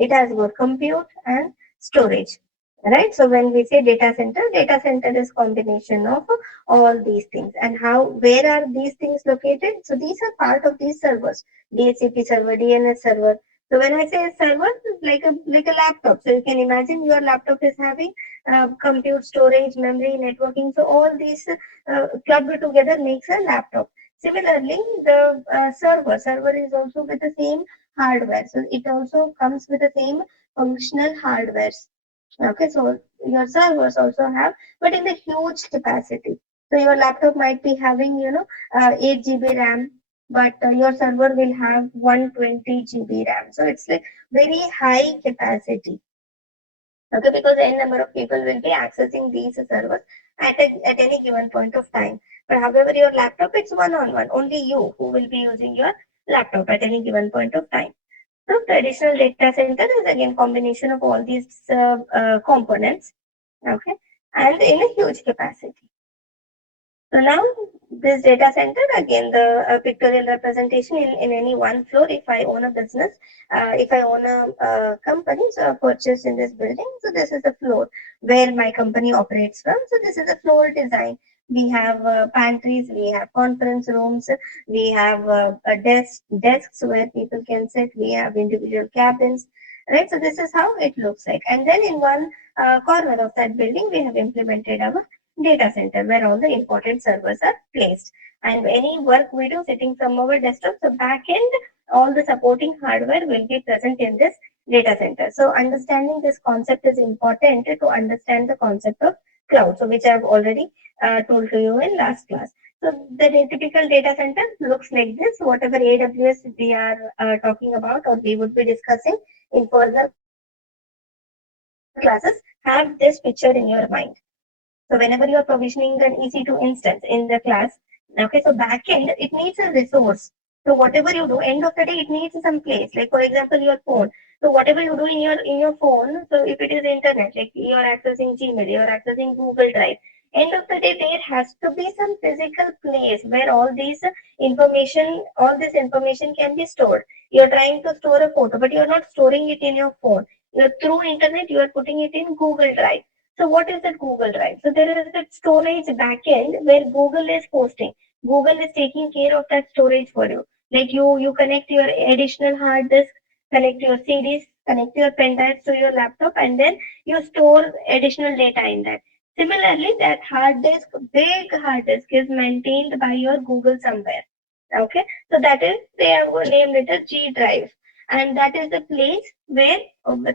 It has both compute and storage. Right. So when we say data center is combination of all these things. And where are these things located? So these are part of these servers, DHCP server, DNS server. So when I say server, it's like a laptop. So you can imagine your laptop is having compute, storage, memory, networking. So all these clubbed together makes a laptop. Similarly, the server is also with the same hardware. So it also comes with the same functional hardware. Okay, so your servers also have, but in the huge capacity. So your laptop might be having, 8 GB RAM, but your server will have 120 GB RAM. So it's like very high capacity. Okay, because n number of people will be accessing these servers at any given point of time. But however, your laptop, it's one-on-one. Only you who will be using your laptop at any given point of time. So traditional data center is again combination of all these components, okay, and in a huge capacity. So now this data center, again the pictorial representation in any one floor. If I own a business, if I own a company, so I purchase in this building. So this is the floor where my company operates from. So this is the floor design. We have pantries, we have conference rooms, we have desks where people can sit, we have individual cabins, right? So this is how it looks like. And then in one corner of that building, we have implemented our data center where all the important servers are placed. And any work we do sitting from our desktop, so back end, all the supporting hardware will be present in this data center. So understanding this concept is important to understand the concept of cloud, so which I've already told to you in last class. So the typical data center looks like this. Whatever AWS we are talking about or we would be discussing in further classes, have this picture in your mind. So whenever you are provisioning an EC2 instance in the class, okay, so backend, it needs a resource. So whatever you do, end of the day, it needs some place. Like for example, your phone. So whatever you do in your phone, so if it is internet, like you are accessing Gmail, you are accessing Google Drive. End of the day, there has to be some physical place where all this information can be stored. You are trying to store a photo, but you are not storing it in your phone. You're through internet, you are putting it in Google Drive. So what is that Google Drive? So there is that storage backend where Google is hosting. Google is taking care of that storage for you. Like you connect your additional hard disk, connect your CDs, connect your pen drives to your laptop, and then you store additional data in that. Similarly, that hard disk, big hard disk, is maintained by your Google somewhere. Okay, so that is, they have named it a G drive, and that is the place where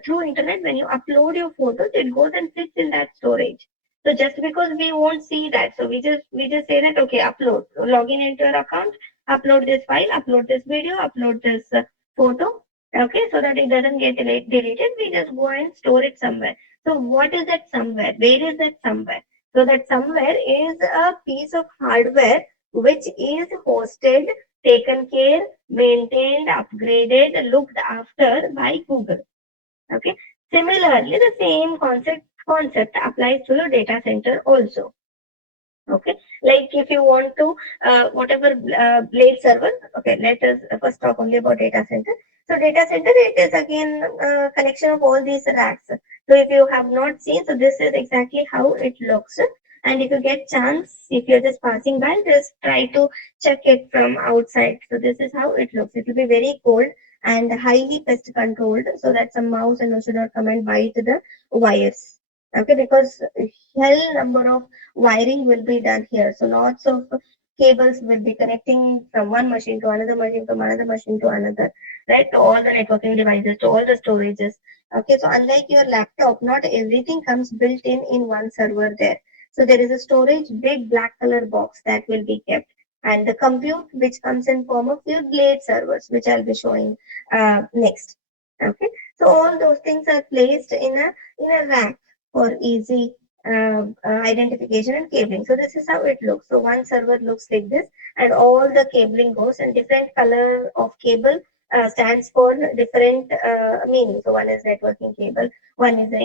through internet, when you upload your photos, it goes and sits in that storage. So just because we won't see that, so we just say that, okay, upload, log in into your account, upload this file, upload this video, upload this photo, okay, so that it doesn't get deleted. We just go and store it somewhere. So what is that somewhere? Where is that somewhere? So that somewhere is a piece of hardware which is hosted, taken care, maintained, upgraded, looked after by Google. Okay. Similarly, the same concept applies to the data center also. Okay. Like if you want to, whatever blade server, okay, let us first talk only about data center. So data center, it is again a collection of all these racks. So if you have not seen, so this is exactly how it looks. And if you get chance, if you're just passing by, just try to check it from outside. So this is how it looks. It will be very cold and highly pest controlled, so that some mouse and should not come and bite the wires. Okay, because hell number of wiring will be done here. So lots of cables will be connecting from one machine to another machine, from another machine to another, right? To all the networking devices, to all the storages. Okay, so unlike your laptop, not everything comes built in one server there. So there is a storage, big black color box that will be kept. And the compute, which comes in form of your blade servers, which I'll be showing next. Okay, so all those things are placed in a rack for easy identification and cabling. So this is how it looks. So one server looks like this, and all the cabling goes, and different color of cable stands for different meaning. So one is networking cable, one is the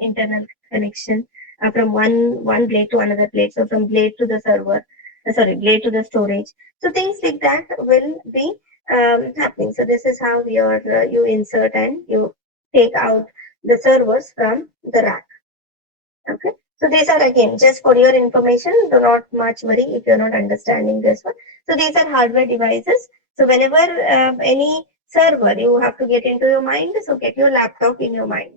internal connection from one blade to another blade. So from blade to the server, blade to the storage. So things like that will be happening. So this is how you insert and you take out the servers from the rack. Okay. So these are again just for your information. Do not much worry if you're not understanding this one. So these are hardware devices. So whenever any server you have to get into your mind, so get your laptop in your mind.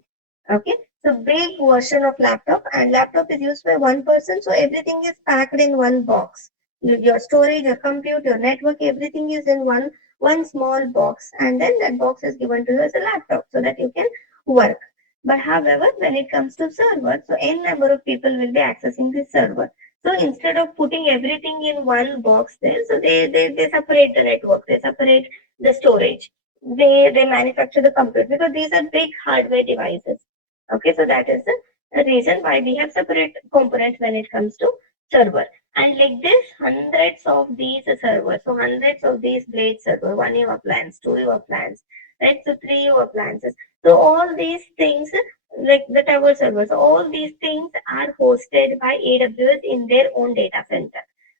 Okay. So big version of laptop, and laptop is used by one person. So everything is packed in one box. Your storage, your compute, your network, everything is in one small box, and then that box is given to you as a laptop so that you can work. But however, when it comes to server, so n number of people will be accessing this server. So instead of putting everything in one box there, so they separate the network, they separate the storage, they manufacture the computer because these are big hardware devices. Okay, so that is the reason why we have separate components when it comes to server. And like this, hundreds of these servers, so hundreds of these blade server, one your plans, two your plans, right? So three your appliances. So all these things, like the tower servers, all these things are hosted by AWS in their own data center.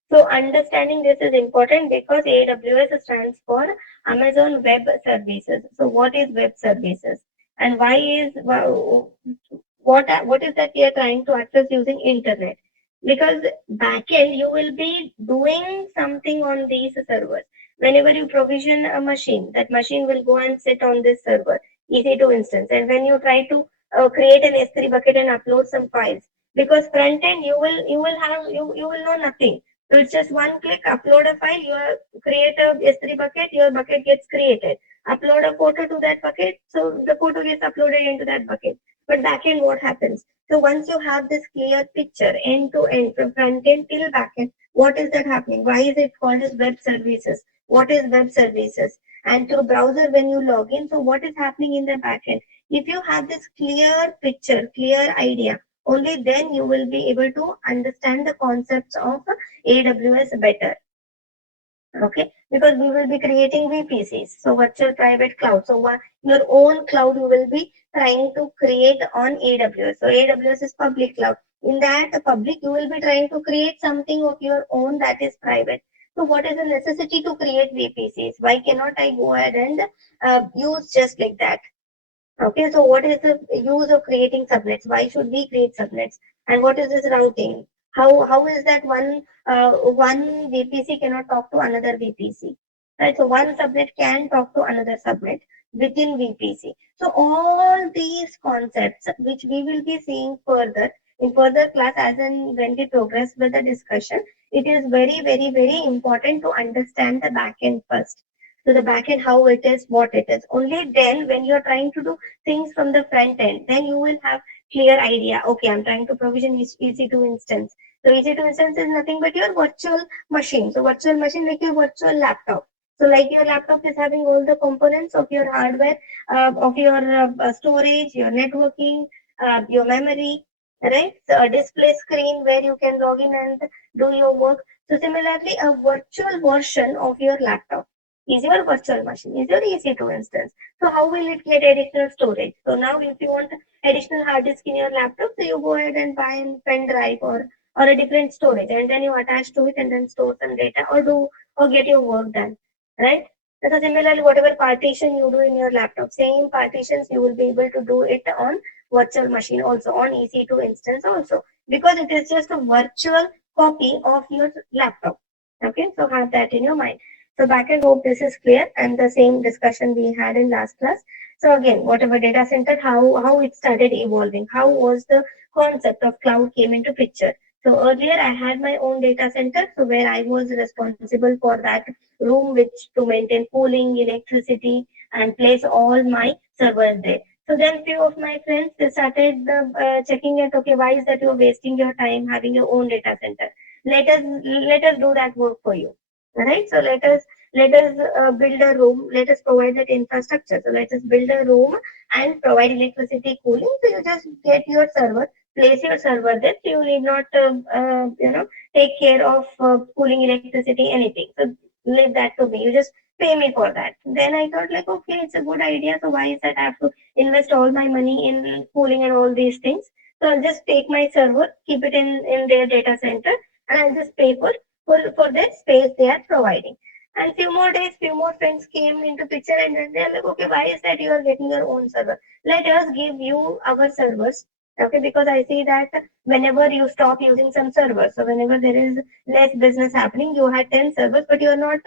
So understanding this is important because AWS stands for Amazon Web Services. So what is web services? And why is what is that we are trying to access using internet? Because backend you will be doing something on these servers. Whenever you provision a machine, that machine will go and sit on this server, EC2 instance. And when you try to create an S3 bucket and upload some files, because front end you will know nothing. So it's just one click, upload a file, create a S3 bucket, your bucket gets created. Upload a photo to that bucket, so the photo gets uploaded into that bucket. But back end, what happens? So once you have this clear picture end to end from front end till back end, what is that happening? Why is it called as web services? What is web services? And through browser when you log in, so what is happening in the back end? If you have this clear picture, clear idea, only then you will be able to understand the concepts of AWS better. Okay, because we will be creating VPCs, so virtual private cloud. So your own cloud you will be trying to create on AWS. So AWS is public cloud. In that public, you will be trying to create something of your own that is private. So what is the necessity to create VPCs? Why cannot I go ahead and use just like that? Okay, so what is the use of creating subnets? Why should we create subnets? And what is this routing? How is that one VPC cannot talk to another VPC? Right, so one subnet can talk to another subnet within VPC. So all these concepts, which we will be seeing further in further class as and when we progress with the discussion, it is very, very, very important to understand the backend first. So the backend, how it is, what it is. Only then, when you're trying to do things from the front end, then you will have clear idea. Okay, I'm trying to provision EC2 instance. So EC2 instance is nothing but your virtual machine. So virtual machine like your virtual laptop. So like your laptop is having all the components of your hardware, of your storage, your networking, your memory, right? So a display screen where you can log in and do your work. So similarly, a virtual version of your laptop is your virtual machine, is your EC2 instance. So how will it get additional storage? So now if you want additional hard disk in your laptop, so you go ahead and buy a pen drive or a different storage, and then you attach to it and then store some data or get your work done, right? So similarly, whatever partition you do in your laptop, same partitions you will be able to do it on virtual machine also, on EC2 instance also, because it is just a virtual copy of your laptop. Okay, so have that in your mind. So back and hope this is clear, and the same discussion we had in last class. So again, whatever data center, how it started evolving, how was the concept of cloud came into picture. So earlier I had my own data center, so where I was responsible for that room, which to maintain cooling, electricity, and place all my servers there. So then few of my friends they started checking it. Okay, why is that you're wasting your time having your own data center? Let us do that work for you. Right, so let us build a room, let us provide that infrastructure. So let us build a room and provide electricity, cooling. So you just get your server, place your server there. So you need not take care of cooling, electricity, anything. So leave that to me, you just pay me for that. Then I thought like, okay, it's a good idea, so why is that I have to invest all my money in cooling and all these things? So I'll just take my server, keep it in their data center, and I'll just pay for the space they are providing. And few more days, few more friends came into picture, and then they're like, okay, why is that you are getting your own server? Let us give you our servers. Okay, because I see that whenever you stop using some servers, so whenever there is less business happening, you had 10 servers, but you are not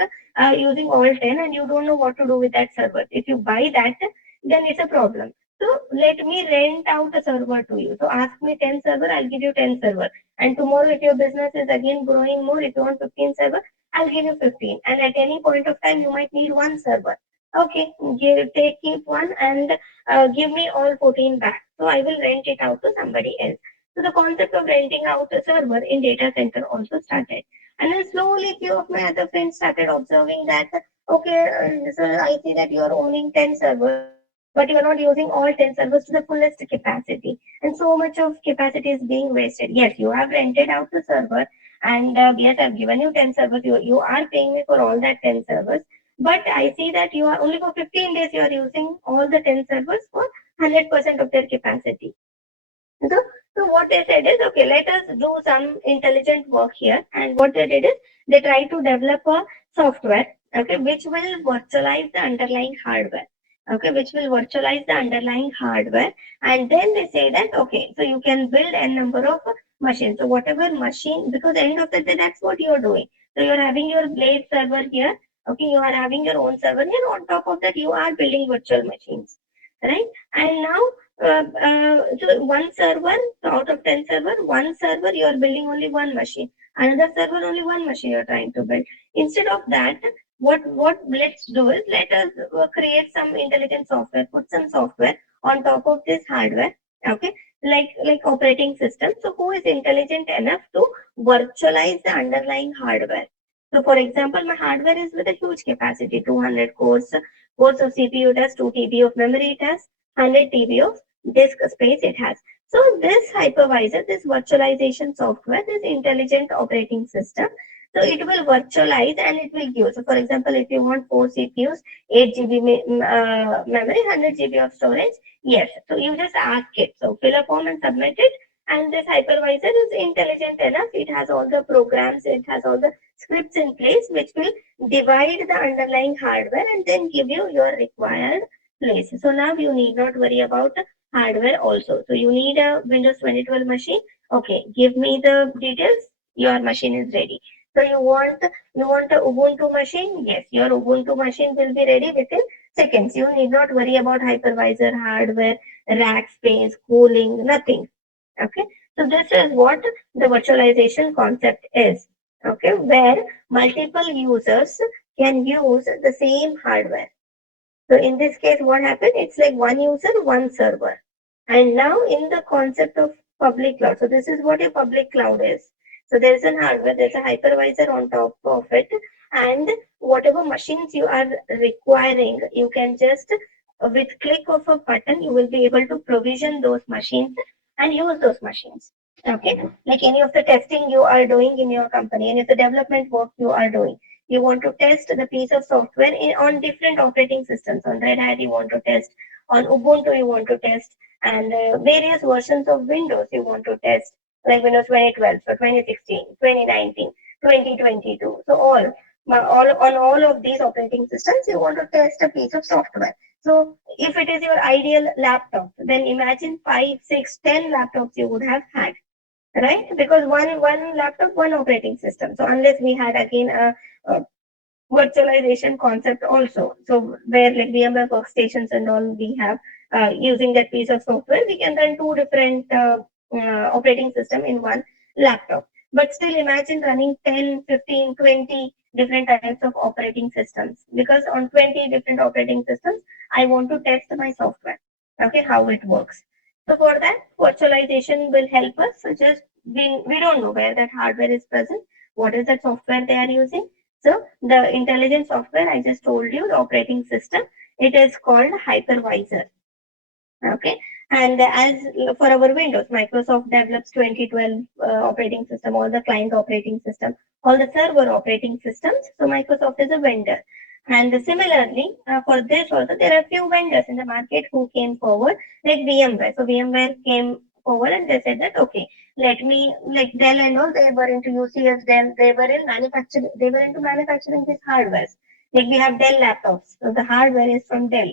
using all 10, and you don't know what to do with that server. If you buy that, then it's a problem. So let me rent out a server to you. So ask me 10 server, I'll give you 10 server. And tomorrow, if your business is again growing more, if you want 15 server, I'll give you 15. And at any point of time, you might need one server. Okay, keep one and give me all 14 back. So I will rent it out to somebody else. So the concept of renting out a server in data center also started. And then slowly few of my other friends started observing that, okay, so I see that you are owning 10 servers, but you are not using all 10 servers to the fullest capacity. And so much of capacity is being wasted. Yes, you have rented out the server, and yes, I've given you 10 servers. You are paying me for all that 10 servers. But I see that you are only for 15 days, you are using all the 10 servers for 100% of their capacity. So, so what they said is, okay, let us do some intelligent work here. And what they did is they try to develop a software, okay, which will virtualize the underlying hardware. Okay, which will virtualize the underlying hardware. And then they say that, okay, so you can build a number of machines. So whatever machine, because end of the day, that's what you're doing. So you're having your Blade server here. Okay, you are having your own server here. On top of that, you are building virtual machines, right? And now so one server, so out of 10 server, one server you are building only one machine. Another server only one machine you're trying to build. Instead of that, what let's do is let us create some intelligent software, put some software on top of this hardware. Okay, like operating system. So who is intelligent enough to virtualize the underlying hardware? So for example, my hardware is with a huge capacity, 200 cores of CPU it has, 2 TB of memory it has, 100 TB of disk space it has. So this hypervisor, this virtualization software, this intelligent operating system, so it will virtualize and it will give. So for example, if you want 4 CPUs, 8 GB memory, 100 GB of storage, yes. So you just ask it. So fill a form and submit it. And this hypervisor is intelligent enough. It has all the programs, it has all the scripts in place which will divide the underlying hardware and then give you your required place. So now you need not worry about hardware also. So you need a Windows 2012 machine. Okay, give me the details. Your machine is ready. So you want a Ubuntu machine? Yes, your Ubuntu machine will be ready within seconds. You need not worry about hypervisor, hardware, rack space, cooling, nothing. Okay, so this is what the virtualization concept is. Okay, where multiple users can use the same hardware. So in this case, what happened? It's like one user, one server. And now in the concept of public cloud, so this is what a public cloud is. So there is an hardware, there's a hypervisor on top of it, and whatever machines you are requiring, you can just with click of a button, you will be able to provision those machines and use those machines. Okay, like any of the testing you are doing in your company, any of the development work you are doing, you want to test the piece of software on different operating systems. On Red Hat, you want to test. On Ubuntu, you want to test. And various versions of Windows you want to test, like Windows 2012, so 2016, 2019, 2022. So on all of these operating systems, you want to test a piece of software. So if it is your ideal laptop, then imagine 5, 6, 10 laptops you would have had, right? Because one laptop, one operating system. So unless we had again a virtualization concept also. So where like VMware workstations and all we have using that piece of software, we can run two different operating system in one laptop. But still imagine running 10, 15, 20 different types of operating systems, because on 20 different operating systems, I want to test my software, okay, how it works. So for that, virtualization will help us. So just we don't know where that hardware is present, what is that software they are using. So the intelligent software I just told you, the operating system, it is called hypervisor. Okay, and as for our Windows, Microsoft develops 2012 operating system, all the client operating system, all the server operating systems. So Microsoft is a vendor. And similarly, for this also, there are few vendors in the market who came forward, like VMware. So VMware came forward and they said that, okay, let me, like Dell and all, they were into UCS, Dell, they were in manufacturing, they were into manufacturing these hardwares. Like we have Dell laptops, so the hardware is from Dell.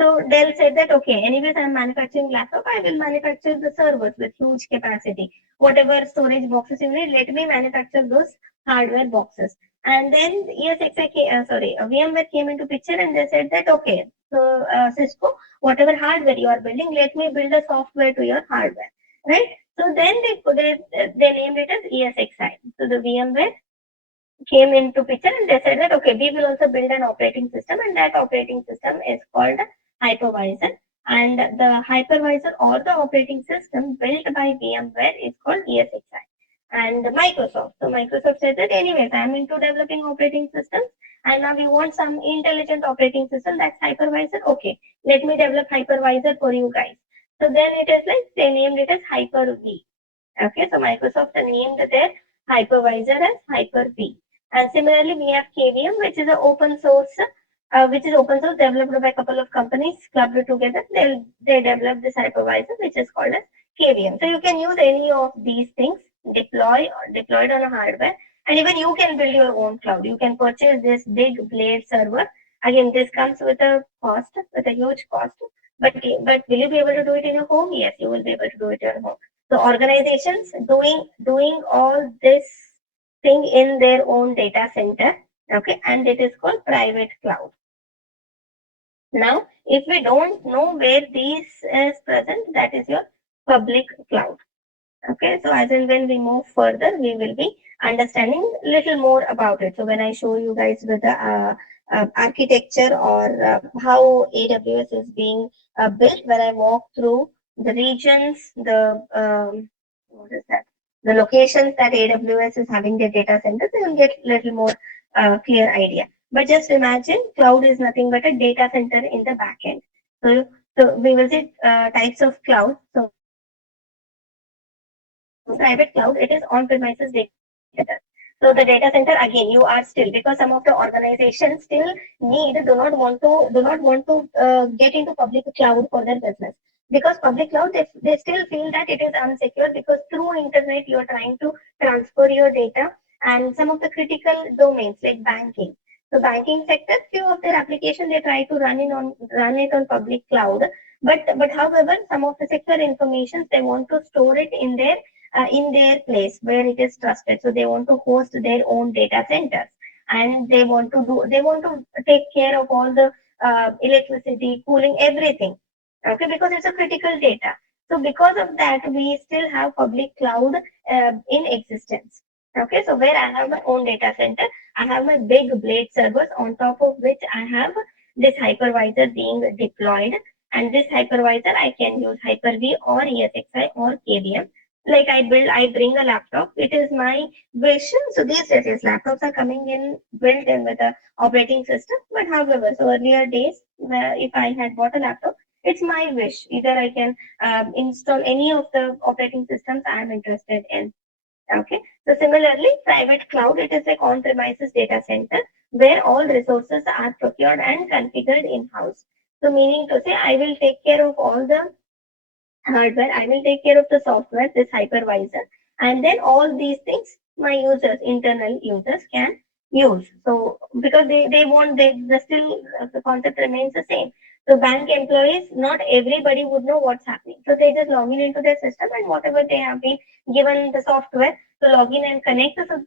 So Dell said that, okay, anyways, I'm manufacturing laptop, I will manufacture the servers with huge capacity. Whatever storage boxes you need, let me manufacture those hardware boxes. And then VMware came into picture and they said that, okay, so Cisco, whatever hardware you are building, let me build a software to your hardware, right? So then they named it as ESXi. So the VMware came into picture and they said that, okay, we will also build an operating system, and that operating system is called hypervisor. And the hypervisor or the operating system built by VMware is called ESXi. And Microsoft. So Microsoft said that, anyways, I'm into developing operating systems, and now we want some intelligent operating system, that's hypervisor. Okay, let me develop hypervisor for you guys. So then it is like they named it as Hyper-V. Okay, so Microsoft named their hypervisor as Hyper-V. And similarly, we have KVM, which is an open source, developed by a couple of companies clubbed together. They developed this hypervisor, which is called as KVM. So you can use any of these things deployed on a hardware, and even you can build your own cloud. You can purchase this big blade server. Again, this comes with a cost, with a huge cost. But will you be able to do it in your home? Yes, you will be able to do it in your home. So organizations doing all this thing in their own data center, okay, and it is called private cloud. Now, if we don't know where these is present, that is your public cloud. Okay, so as and when we move further, we will be understanding a little more about it. So when I show you guys with the architecture or how AWS is being built, when I walk through the regions, what is that? The locations that AWS is having their data centers, you will get a little more clear idea. But just imagine cloud is nothing but a data center in the backend. So we will see types of cloud. So private cloud, it is on-premises data center. So the data center, again, you are still, because some of the organizations still do not want to get into public cloud for their business. Because public cloud, they still feel that it is unsecure, because through internet you are trying to transfer your data, and some of the critical domains like banking. So banking sector, few of their applications they try to run it on public cloud. But however, some of the sector information they want to store it in their place where it is trusted. So they want to host their own data centers, and they want to take care of all the electricity, cooling, everything. Okay, because it's a critical data. So because of that, we still have public cloud in existence. Okay, so where I have my own data center, I have my big blade servers on top of which I have this hypervisor being deployed. And this hypervisor, I can use Hyper-V or ESXi or KVM. Like I bring a laptop. It is my vision. So these days, laptops are coming in built in with a operating system. But however, so earlier days, if I had bought a laptop, it's my wish. Either I can install any of the operating systems I am interested in. Okay. So similarly, private cloud, it is like on-premises data center where all resources are procured and configured in-house. So meaning to say, I will take care of all the hardware, I will take care of the software, this hypervisor, and then all these things my internal users can use. So because the concept remains the same. So bank employees, not everybody would know what's happening. So they just log in into their system, and whatever they have been given the software to log in and connect. So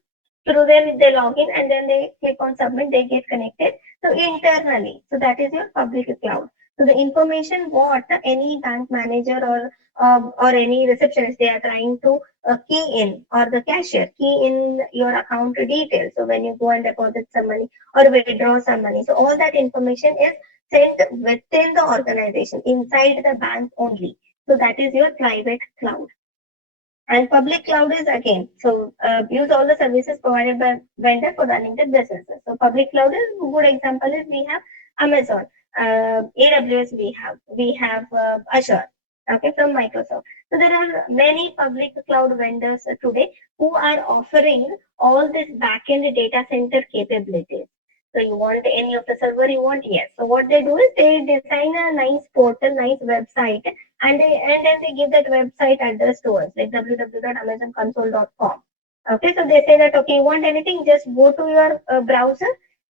through there they log in and then they click on submit, they get connected. So internally, so that is your public cloud. So the information what any bank manager or any receptionist they are trying to key in, or the cashier key in your account details. So when you go and deposit some money or withdraw some money, so all that information is sent within the organization, inside the bank only. So that is your private cloud. And public cloud is again, so use all the services provided by vendor for running the businesses. So public cloud is a good example is we have Amazon, AWS we have Azure, okay, from Microsoft. So there are many public cloud vendors today who are offering all this backend data center capabilities. So you want any of the server you want? Yes. So what they do is they design a nice portal, nice website, and then they give that website address to us, like www.amazonconsole.com. Okay, so they say that, okay, you want anything, just go to your browser,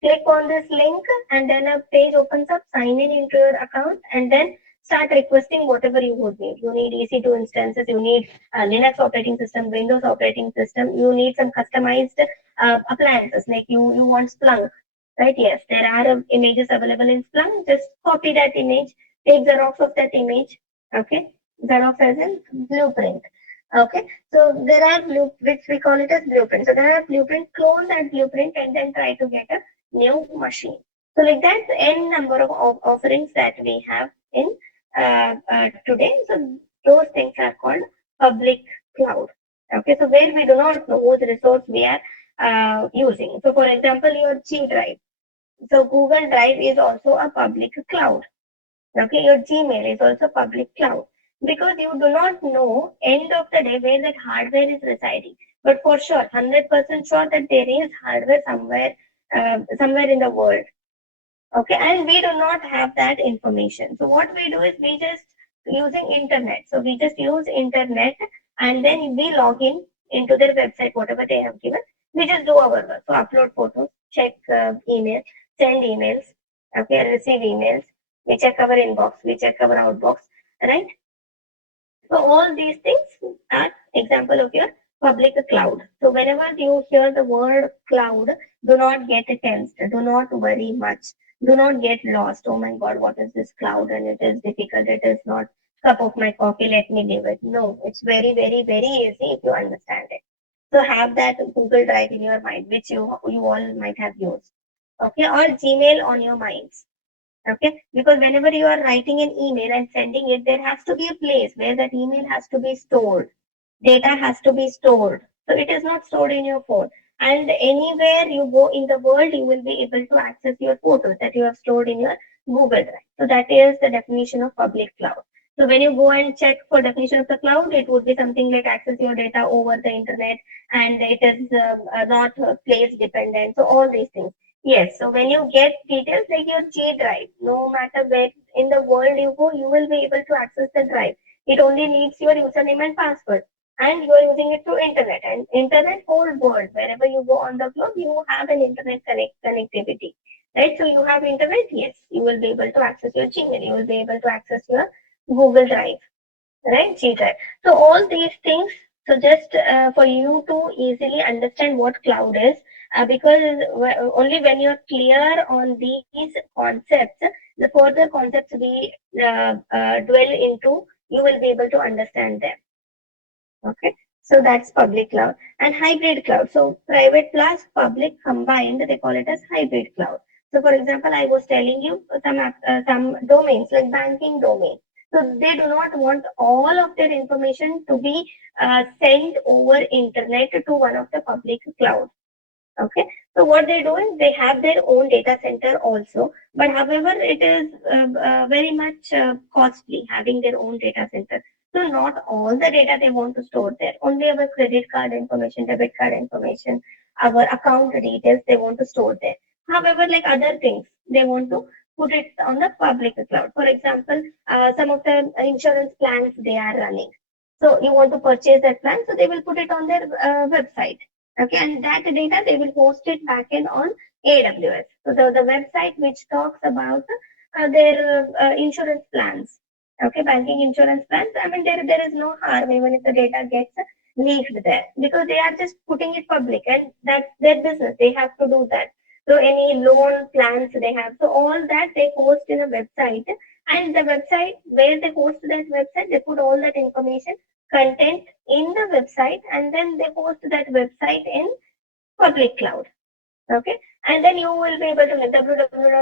click on this link, and then a page opens up, sign in into your account, and then start requesting whatever you would need. You need EC2 instances, you need Linux operating system, Windows operating system, you need some customized appliances, like you want Splunk, right? Yes, there are images available in Splunk. Just copy that image, take Xerox of that image. Okay, Xerox as in blueprint. Okay, so there are which we call it as blueprint. So there are blueprint, clone that blueprint and then try to get a new machine. So like that, n number of offerings that we have in today. So those things are called public cloud. Okay, so where we do not know whose resource we are using. So for example, your G drive. So Google Drive is also a public cloud. Okay, your Gmail is also public cloud because you do not know end of the day where that hardware is residing. But for sure, 100% sure that there is hardware somewhere in the world. Okay, and we do not have that information. So what we do is we just using internet. So we just use internet and then we log in into their website, whatever they have given. We just do our work. So upload photos, check email, send emails, okay, receive emails. We check our inbox, we check our outbox, right? So all these things are example of your public cloud. So whenever you hear the word cloud, do not get tensed. Do not worry much. Do not get lost. Oh my God, what is this cloud? And it is difficult. It is not cup of my coffee. Let me leave it. No, it's very, very, very easy if you understand it. So have that Google Drive in your mind, which you all might have used. Okay, or Gmail on your minds. Okay, because whenever you are writing an email and sending it, there has to be a place where that email has to be stored. Data has to be stored. So it is not stored in your phone. And anywhere you go in the world, you will be able to access your photos that you have stored in your Google Drive. So that is the definition of public cloud. So when you go and check for definition of the cloud, it would be something like access your data over the internet, and it is not place dependent. So all these things. Yes, so when you get details like your G drive, no matter where in the world you go, you will be able to access the drive. It only needs your username and password, and you are using it through internet. And internet whole world, wherever you go on the globe, you have an internet connectivity, right? So you have internet, yes, you will be able to access your Gmail, you will be able to access your Google Drive, right? G drive. So all these things. So just for you to easily understand what cloud is, because only when you're clear on these concepts, the further concepts we dwell into, you will be able to understand them. Okay, so that's public cloud and hybrid cloud. So private plus public combined, they call it as hybrid cloud. So for example, I was telling you some domains like banking domain. So they do not want all of their information to be sent over internet to one of the public cloud. Okay, so what they do is they have their own data center also, but however, it is very much costly having their own data center. So not all the data they want to store there. Only our credit card information, debit card information, our account details they want to store there. However, like other things, they want to put it on the public cloud. For example, some of the insurance plans they are running. So you want to purchase that plan, so they will put it on their website. Okay, and that data they will host it backend on AWS. So the website which talks about their insurance plans. Okay, banking insurance plans. I mean, there is no harm even if the data gets leaked there because they are just putting it public and that's their business. They have to do that. So any loan plans they have, so all that they host in a website, and the website where they host that website, they put all that information content in the website and then they host that website in public cloud. Okay, and then you will be able to get www.hdfc.com.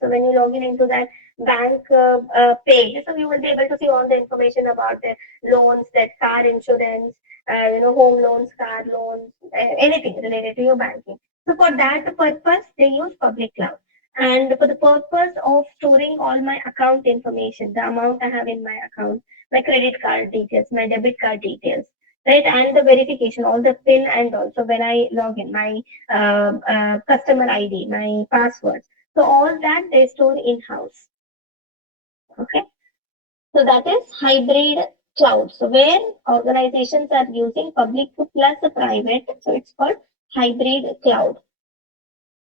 So when you log in into that bank page, so you will be able to see all the information about the loans, that car insurance, home loans, car loans, anything related to your banking. So for that purpose, they use public cloud. And for the purpose of storing all my account information, the amount I have in my account, my credit card details, my debit card details, right, and the verification, all the PIN, and also when I log in, my customer ID, my passwords. So all that they store in house. Okay. So that is hybrid cloud. So where organizations are using public plus private, so it's called hybrid cloud.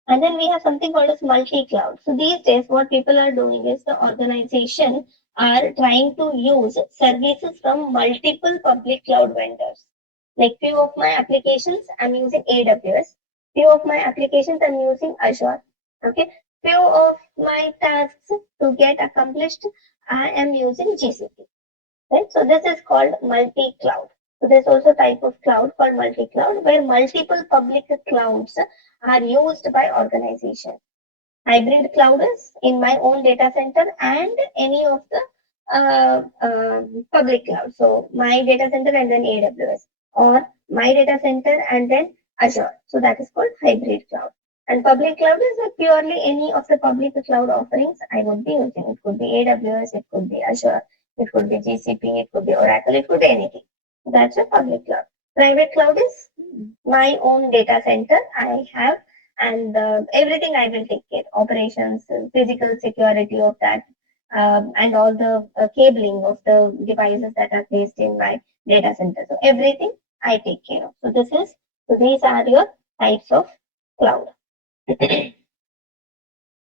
And then we have something called as multi-cloud. So these days, what people are doing is the organization are trying to use services from multiple public cloud vendors. Like few of my applications, I'm using AWS. Few of my applications, I'm using Azure. Okay. Few of my tasks to get accomplished, I am using GCP. Right. So this is called multi-cloud. So there's also type of cloud called multi-cloud where multiple public clouds are used by organizations. Hybrid cloud is in my own data center and any of the public cloud. So my data center and then AWS, or my data center and then Azure. So that is called hybrid cloud. And public cloud is purely any of the public cloud offerings I would be using. It could be AWS, it could be Azure, it could be GCP, it could be Oracle, it could be anything. That's a public cloud. Private cloud is my own data center I have, and everything I will take care. Operations, physical security of that, and all the cabling of the devices that are placed in my data center. So everything I take care of. So these are your types of cloud. Again,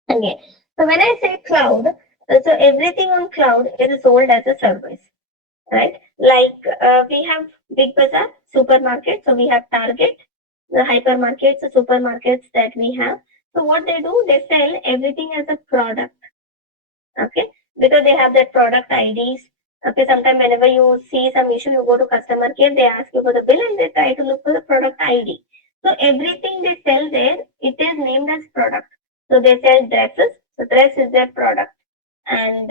so when I say cloud, so everything on cloud is sold as a service, right? Like we have Big Bazaar, supermarket. So we have Target, the hypermarkets, the supermarkets that we have. So what they do, they sell everything as a product. Okay, because they have that product IDs. Okay, sometimes whenever you see some issue, you go to customer care, they ask you for the bill and they try to look for the product ID. So everything they sell there, it is named as product. So they sell dresses. So dress is their product, and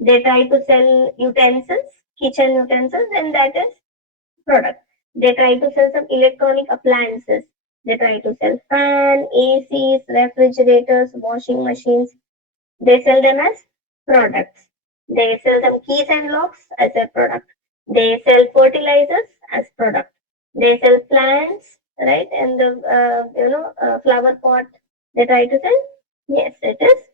they try to sell utensils, kitchen utensils, and that is product. They try to sell some electronic appliances. They try to sell fan, ACs, refrigerators, washing machines. They sell them as products. They sell some keys and locks as a product. They sell fertilizers as product. They sell plants, right? And the flower pot. They try to sell. Yes, it is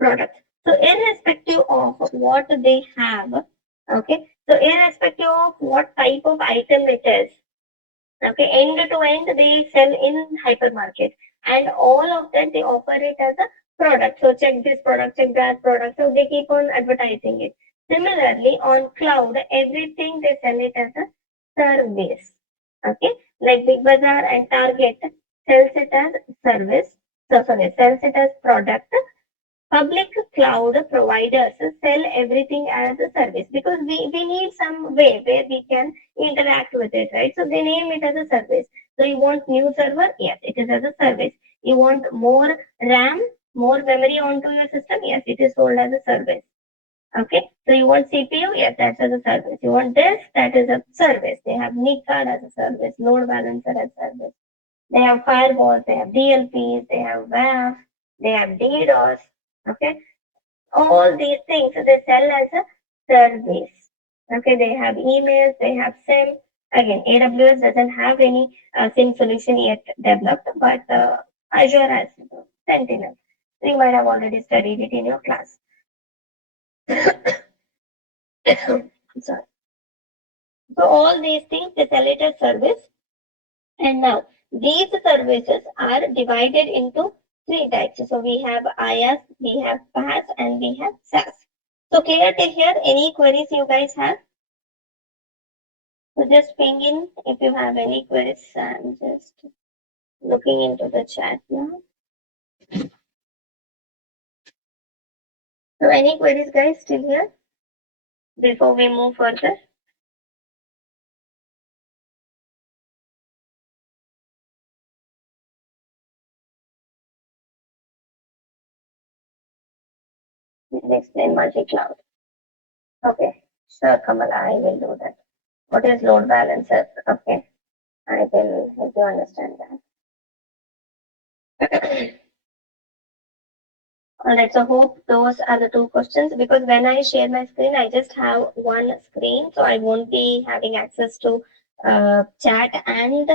product. So irrespective of what they have, okay. So irrespective of what type of item it is, okay, end to end they sell in hypermarket, and all of that they offer it as a product. So check this product, check that product. So they keep on advertising it. Similarly, on cloud, everything they sell it as a service. Okay, like Big Bazaar and Target sells it as service. So sorry, sells it as product. Public cloud providers sell everything as a service because we need some way where we can interact with it, right? So they name it as a service. So you want new server? Yes, it is as a service. You want more RAM, more memory onto your system? Yes, it is sold as a service. Okay. So you want CPU? Yes, that's as a service. You want this? That is a service. They have NIC card as a service, load balancer as service. They have firewalls, they have DLPs, they have WAF, they have DDoS. Okay, all these things they sell as a service. Okay, they have emails, they have SIM. Again, AWS doesn't have any SIM solution yet developed, but Azure has Sentinel. You might have already studied it in your class. Sorry. So all these things they sell it as service, and now these services are divided into three types. So we have IaaS, we have PaaS, and we have SaaS. So clear till here? Any queries you guys have? So just ping in if you have any queries. I'm just looking into the chat now. So any queries, guys, still here before we move further? Let's explain multi-cloud. Okay, sure, Kamala, I will do that. What is load balancer? Okay, I will help you understand that. All right, so hope those are the two questions, because when I share my screen, I just have one screen, so I won't be having access to chat and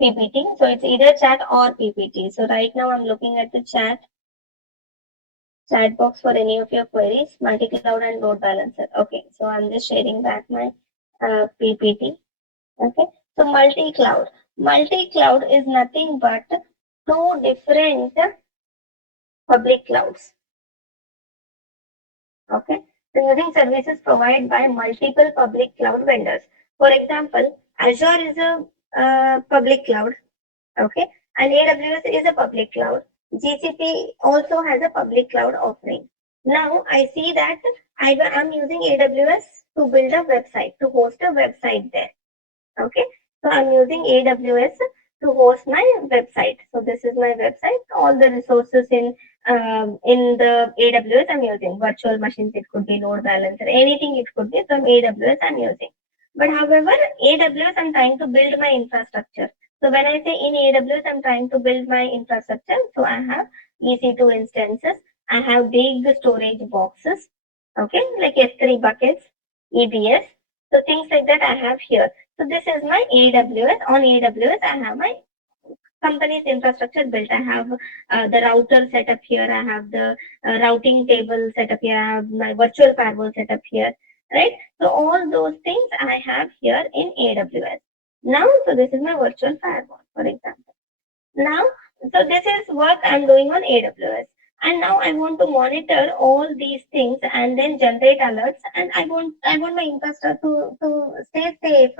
PPT. So it's either chat or PPT. So right now I'm looking at the chat. chat box for any of your queries, multi-cloud and load balancer. Okay, so I'm just sharing back my PPT. Okay, so multi-cloud. Multi-cloud is nothing but two different public clouds. Okay, so using services provided by multiple public cloud vendors. For example, Azure is a public cloud. Okay, and AWS is a public cloud. GCP also has a public cloud offering. Now I see that I'm using AWS to build a website, to host a website there. Okay, so I'm using AWS to host my website. So this is my website. All the resources in the AWS I'm using. Virtual machines, it could be load balancer, anything it could be from AWS I'm using. But however, AWS I'm trying to build my infrastructure. So when I say in AWS I'm trying to build my infrastructure, so I have EC2 instances, I have big storage boxes, okay, like S3 buckets, EBS. So things like that I have here. So this is my AWS. On AWS, I have my company's infrastructure built. I have the router set up here. I have the routing table set up here. I have my virtual firewall set up here. Right. So all those things I have here in AWS. Now, so this is my virtual firewall, for example. Now, so this is work I'm doing on AWS. And now I want to monitor all these things and then generate alerts. And I want my infrastructure to stay safe,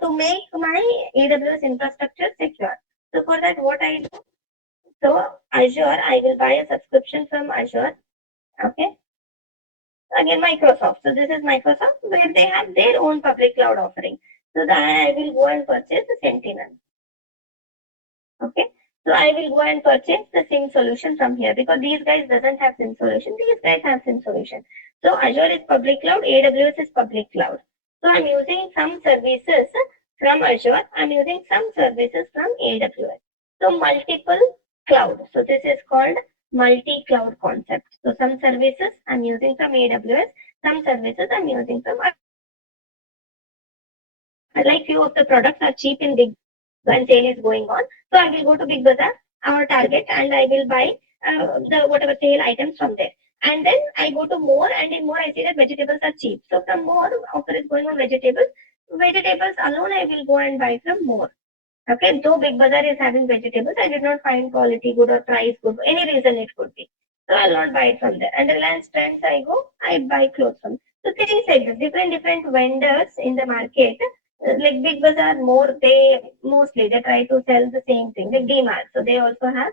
to make my AWS infrastructure secure. So for that, what I do? So Azure, I will buy a subscription from Azure. Okay. Again, Microsoft. So this is Microsoft where they have their own public cloud offering. So that I will go and purchase the Sentinel. Okay. So I will go and purchase the SIM solution from here because these guys doesn't have SIM solution. These guys have SIM solution. So Azure is public cloud, AWS is public cloud. So I'm using some services from Azure. I'm using some services from AWS. So multiple cloud. So this is called multi-cloud concept. So some services I'm using from AWS, some services I'm using from Azure. Like few of the products are cheap in big when sale is going on. So I will go to Big Bazaar or Target and I will buy the whatever sale items from there. And then I go to more, and in more I see that vegetables are cheap. So from more offer is going on vegetables. Vegetables alone I will go and buy from more. Okay, though Big Bazaar is having vegetables, I did not find quality good or price good. Any reason it could be. So I'll not buy it from there. And Reliance Trends I go, I buy clothes from. So things like this, different vendors in the market, like Big Bazaar, more they try to sell the same thing, like DMart. So they also have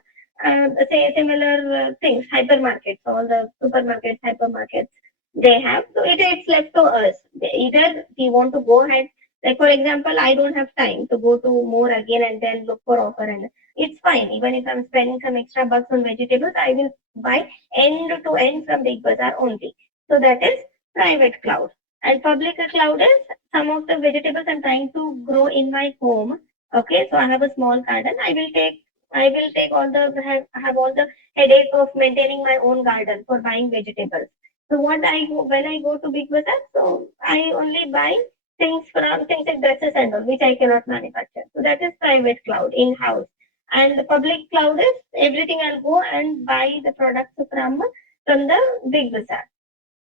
say similar things, hypermarkets, all the supermarkets, hypermarkets they have. So it's left to us. Either we want to go ahead, like for example, I don't have time to go to more again and then look for offer, and it's fine. Even if I'm spending some extra bucks on vegetables, I will buy end to end from Big Bazaar only. So that is private cloud. And public cloud is some of the vegetables I'm trying to grow in my home. Okay, so I have a small garden. I will take all the have all the headache of maintaining my own garden for buying vegetables. So what I go when I go to Big Bazaar, so I only buy things like dresses and all, which I cannot manufacture. So that is private cloud in house. And the public cloud is everything I'll go and buy the products from the Big Bazaar.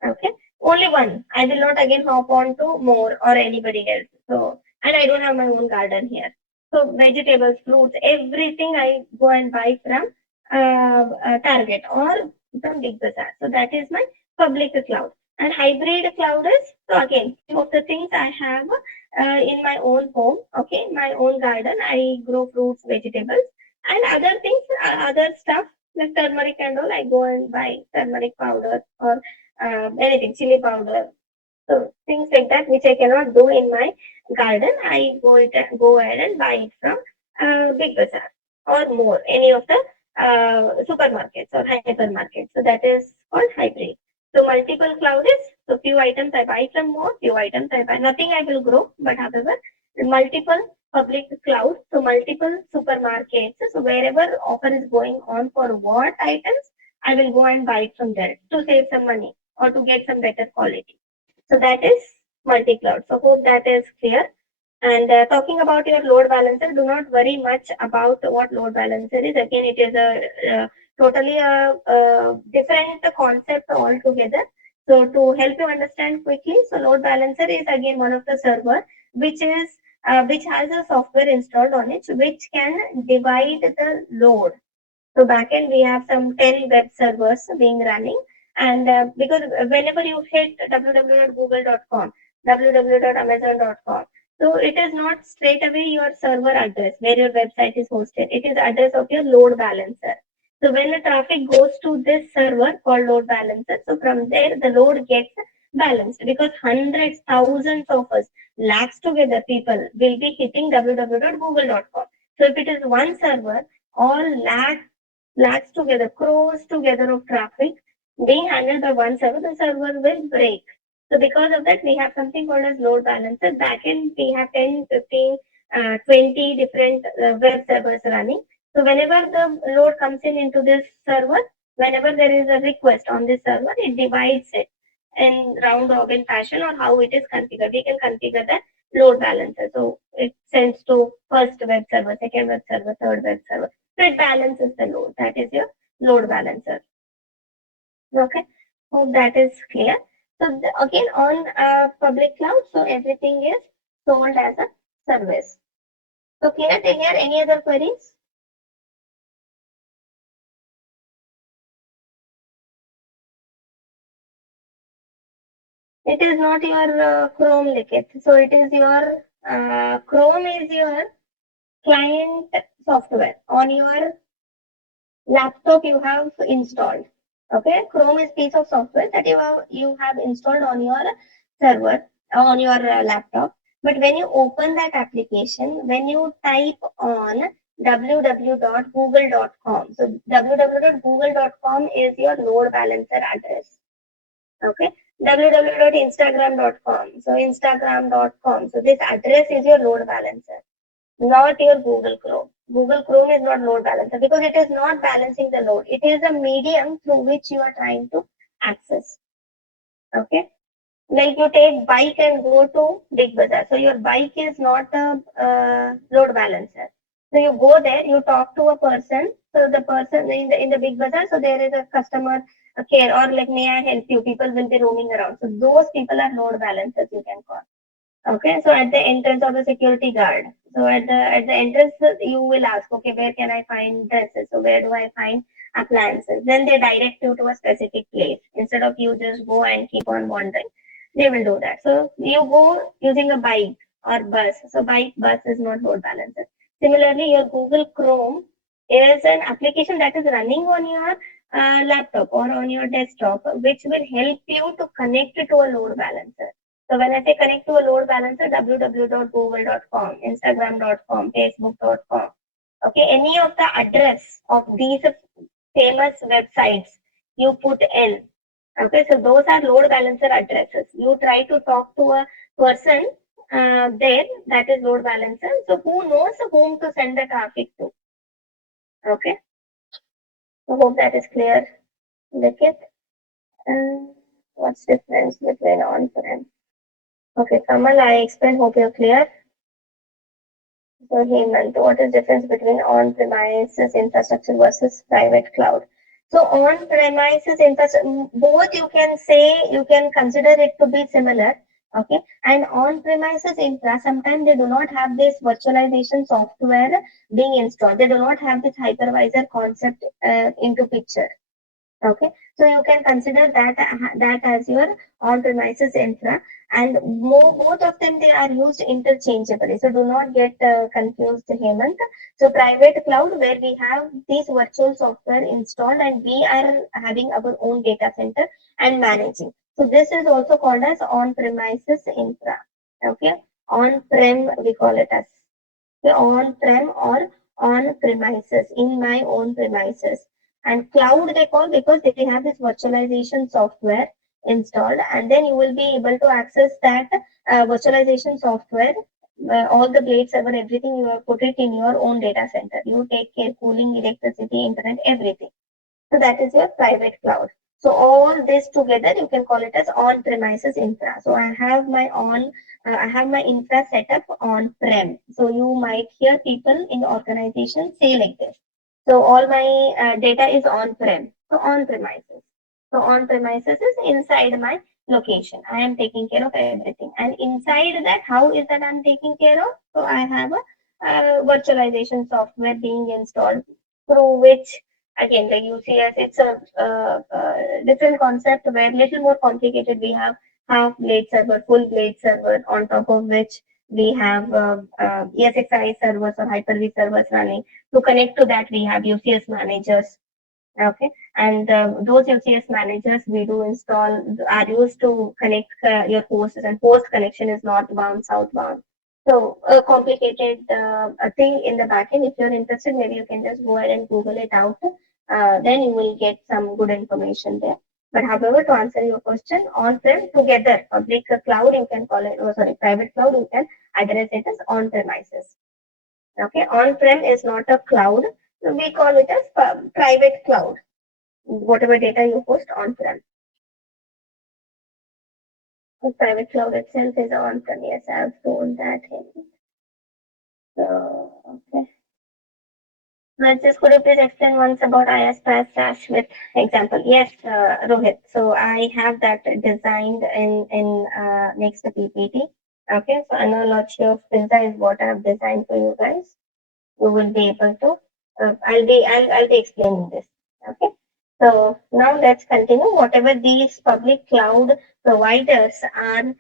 Okay. Only one. I will not again hop on to more or anybody else. So, and I don't have my own garden here. So vegetables, fruits, everything I go and buy from Target or from Big Bazaar. So that is my public cloud. And hybrid cloud is, so again, some of the things I have in my own home, okay, my own garden. I grow fruits, vegetables, and other things, other stuff like turmeric and all. I go and buy turmeric powder or anything, chili powder. So things like that which I cannot do in my garden, I go ahead and buy it from Big Bazaar or more, any of the supermarkets or hypermarkets. So that is called hybrid. So multiple cloud is, so few items I buy from more, few items I buy. Nothing I will grow, but however, multiple public cloud, so multiple supermarkets. So wherever offer is going on for what items, I will go and buy it from there to save some money or to get some better quality. So that is multi-cloud. So hope that is clear. And talking about your load balancer, do not worry much about what load balancer is. Again, it is a totally a different concept altogether. So to help you understand quickly, so load balancer is again one of the server which has a software installed on it which can divide the load. So backend we have some 10 web servers being running, and because whenever you hit www.google.com, www.amazon.com, so it is not straight away your server address where your website is hosted. It is address of your load balancer. So when the traffic goes to this server called load balancer, so from there the load gets balanced because hundreds, thousands of us, lakhs together people will be hitting www.google.com. So if it is one server, all lakhs together, crores together of traffic being handled by one server, the server will break. So because of that, we have something called as load balancer. Backend, we have 10, 15, 20 different web servers running. So whenever the load comes in into this server, whenever there is a request on this server, it divides it in round robin fashion or how it is configured. We can configure the load balancer. So it sends to first web server, second web server, third web server. So it balances the load. That is your load balancer. Okay. Hope that is clear. So again on public cloud, so everything is sold as a service. So clear to here? Any other queries? It is not your Chrome Likit. So it is your Chrome is your client software on your laptop you have installed. Okay, Chrome is piece of software that you have installed on your server on your laptop. But when you open that application, when you type on www.google.com, so www.google.com is your load balancer address. Okay, www.instagram.com, so instagram.com, so this address is your load balancer, not your Google Chrome. Google Chrome is not load balancer because it is not balancing the load. It is a medium through which you are trying to access. Okay. Like you take bike and go to Big Bazaar. So your bike is not a load balancer. So you go there, you talk to a person. So the person in the Big Bazaar, so there is a customer care or like, may I help you? People will be roaming around. So those people are load balancers you can call. Okay, so at the entrance of the security guard. So at the entrance, you will ask, okay, where can I find dresses? So where do I find appliances? Then they direct you to a specific place instead of you just go and keep on wandering. They will do that. So you go using a bike or bus. So bike, bus is not load balancer. Similarly, your Google Chrome is an application that is running on your laptop or on your desktop, which will help you to connect to a load balancer. So when I say connect to a load balancer, www.google.com, instagram.com, facebook.com. Okay, any of the address of these famous websites you put in. Okay, so those are load balancer addresses. You try to talk to a person there, that is load balancer. So who knows whom to send the traffic to? Okay, I hope that is clear. Look it. What's difference between on-prem? Okay, Kamal, I explained. Hope you're clear. So Hemant, what is difference between on-premises infrastructure versus private cloud? So on-premises infrastructure, both you can say, you can consider it to be similar. Okay, and on-premises infra, sometimes they do not have this virtualization software being installed. They do not have this hypervisor concept into picture. Okay, so you can consider that as your on-premises infra, and both of them they are used interchangeably. So do not get confused, Hemant. So private cloud where we have these virtual software installed and we are having our own data center and managing. So this is also called as on-premises infra. Okay, on-prem we call it as on-prem or on-premises, in my own premises. And cloud they call because they have this virtualization software installed, and then you will be able to access that virtualization software, all the blade server, everything you have put it in your own data center. You take care cooling, electricity, internet, everything. So that is your private cloud. So all this together, you can call it as on-premises infra. So I have my infra set up on-prem. So you might hear people in the organization say like this. So all my data is on-prem. So on-premises. So on-premises is inside my location. I am taking care of everything. And inside that, how is that I'm taking care of? So I have a virtualization software being installed through which, again, the UCS, it's a different concept where little more complicated. We have half blade server, full blade server, on top of which we have ESXi servers or Hyper-V servers running. To connect to that, we have UCS managers. Okay, and those UCS managers we do install are used to connect your hosts, and host connection is northbound, southbound. So a complicated a thing in the backend. If you're interested, maybe you can just go ahead and Google it out. Then you will get some good information there. But however, to answer your question, on-prem together, public cloud you can call it, oh sorry, private cloud you can address it as on-premises. Okay, on-prem is not a cloud. So we call it as private cloud, whatever data you host on-prem. The private cloud itself is on-prem. Yes, I've told that here. So, okay. Let's just, could you please explain once about IS SaaS with example? Yes, Rohit. So I have that designed in next PPT. Okay, so analogy of pizza is what I've designed for you guys. You will be able to. I'll be explaining this. Okay. So now let's continue. Whatever these public cloud providers are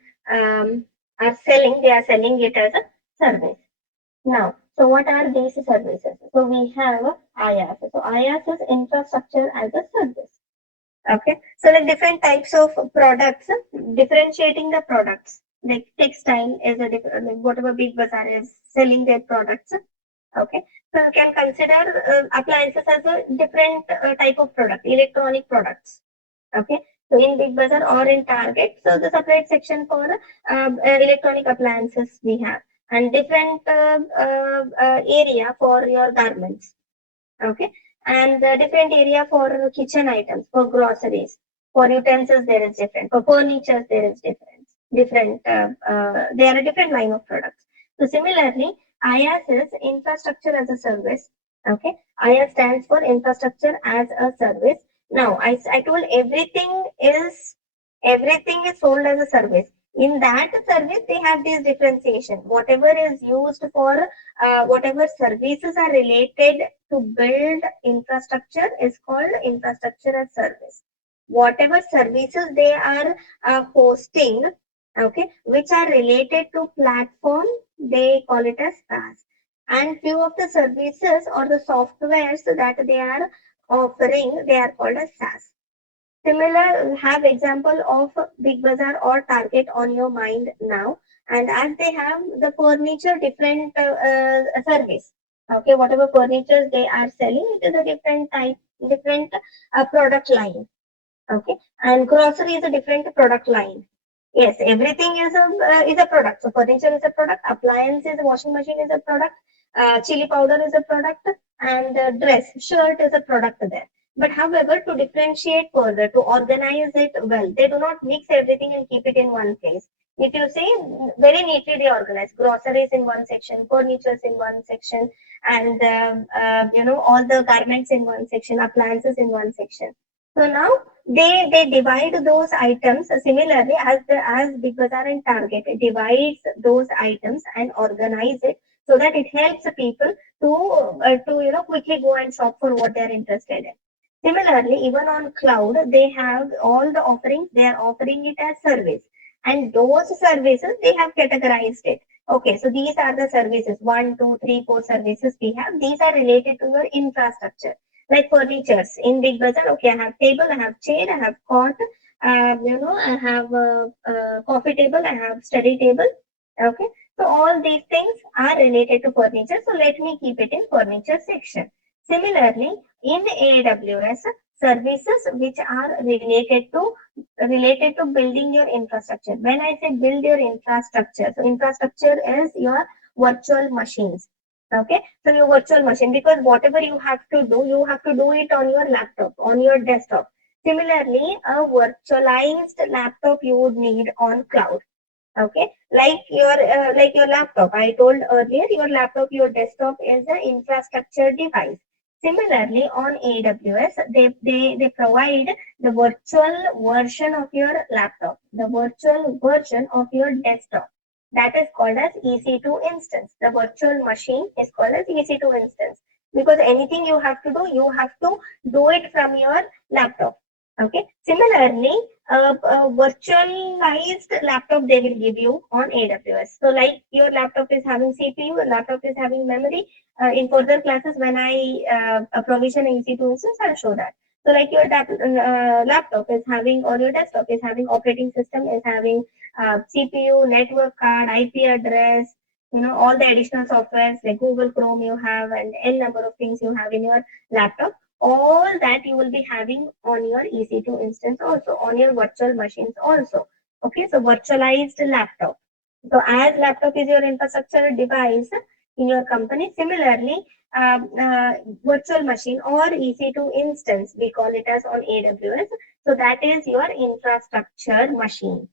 selling, they are selling it as a service. Now, so what are these services? So we have IaaS. So IaaS is infrastructure as a service. Okay. So like different types of products, differentiating the products. Like textile is a different, like whatever Big Bazaar is selling their products. Okay. So you can consider appliances as a different type of product, electronic products. Okay. So in Big Bazaar or in Target, so the separate section for electronic appliances we have, and different area for your garments. Okay. And different area for kitchen items, for groceries, for utensils there is different, for furniture there is different, there are a different line of products. So similarly, IaaS is infrastructure as a service. Okay, IaaS stands for infrastructure as a service. Now I told everything is sold as a service. In that service, they have this differentiation. Whatever is used for whatever services are related to build infrastructure is called infrastructure as service. Whatever services they are hosting, okay, which are related to platform, they call it as SaaS. And few of the services or the softwares that they are offering, they are called as SaaS. Similar, have example of Big Bazaar or Target on your mind now, and as they have the furniture different service. Okay, whatever furniture they are selling, it is a different type, different product line. Okay, and grocery is a different product line. Yes, everything is a product. So furniture is a product, appliance is a washing machine is a product, chili powder is a product, and dress shirt is a product there. But however, to differentiate further, to organize it well, they do not mix everything and keep it in one place. If you see, very neatly they organize groceries in one section, furnitures in one section, and all the garments in one section, appliances in one section. So now they divide those items similarly as Big Bazaar and Target divides those items and organize it so that it helps people to quickly go and shop for what they're interested in. Similarly, even on cloud, they have all the offerings, they are offering it as service. And those services, they have categorized it. Okay, so these are the services, 1, 2, 3, 4 services we have. These are related to your infrastructure. Like furnitures in Big Bazaar, okay, I have table, I have chair, I have cot, I have a coffee table, I have study table. Okay, so all these things are related to furniture. So let me keep it in furniture section. Similarly, in AWS, services which are related to building your infrastructure. When I say build your infrastructure, so infrastructure is your virtual machines. Okay, so your virtual machine, because whatever you have to do it on your laptop, on your desktop. Similarly, a virtualized laptop you would need on cloud. Okay, like your laptop. I told earlier, your laptop, your desktop is an infrastructure device. Similarly, on AWS, they provide the virtual version of your laptop, the virtual version of your desktop. That is called as EC2 instance. The virtual machine is called as EC2 instance, because anything you have to do it from your laptop. Okay. Similarly, a virtualized laptop they will give you on AWS. So, like your laptop is having CPU, your laptop is having memory. In further classes, when I provision EC2 instance, I'll show that. So, like your laptop is having, or your desktop is having operating system, is having CPU, network card, IP address, all the additional softwares like Google Chrome you have, and n number of things you have in your laptop. All that you will be having on your EC2 instance also, on your virtual machines also. Okay, so virtualized laptop. So as laptop is your infrastructure device in your company, similarly, virtual machine or EC2 instance, we call it as on AWS. So that is your infrastructure machine.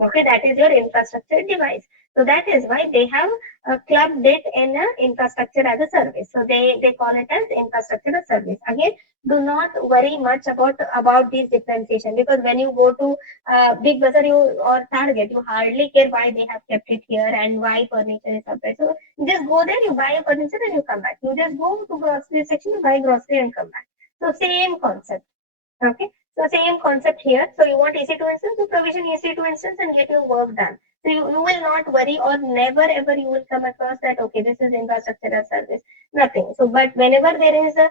Okay, that is your infrastructure device. So that is why they have clubbed it in infrastructure as a service. So they call it as infrastructure as service. Again, do not worry much about this differentiation, because when you go to Big Bazaar or Target, you hardly care why they have kept it here and why furniture is separate. So you just go there, you buy a furniture and you come back. You just go to grocery section, you buy grocery and come back. So same concept. Okay. So same concept here. So you want EC2 instance, you provision EC2 instance and get your work done. So you will not worry, or never ever you will come across that, okay, this is infrastructure as service. Nothing. So, but whenever there is a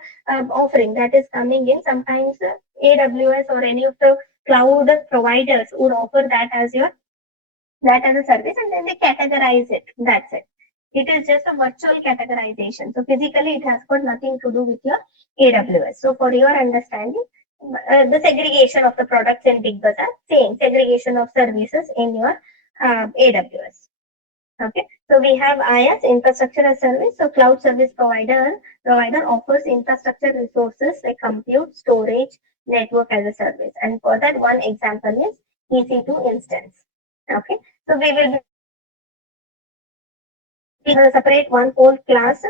offering that is coming in, sometimes AWS or any of the cloud providers would offer that as a service, and then they categorize it. That's it. It is just a virtual categorization. So physically, it has got nothing to do with your AWS. So for your understanding, the segregation of the products in Big Bazaar, same segregation of services in your AWS. Okay, so we have IaaS, infrastructure as service. So cloud service provider offers infrastructure resources like compute, storage, network as a service. And for that, one example is EC2 instance. Okay, so we will separate one whole class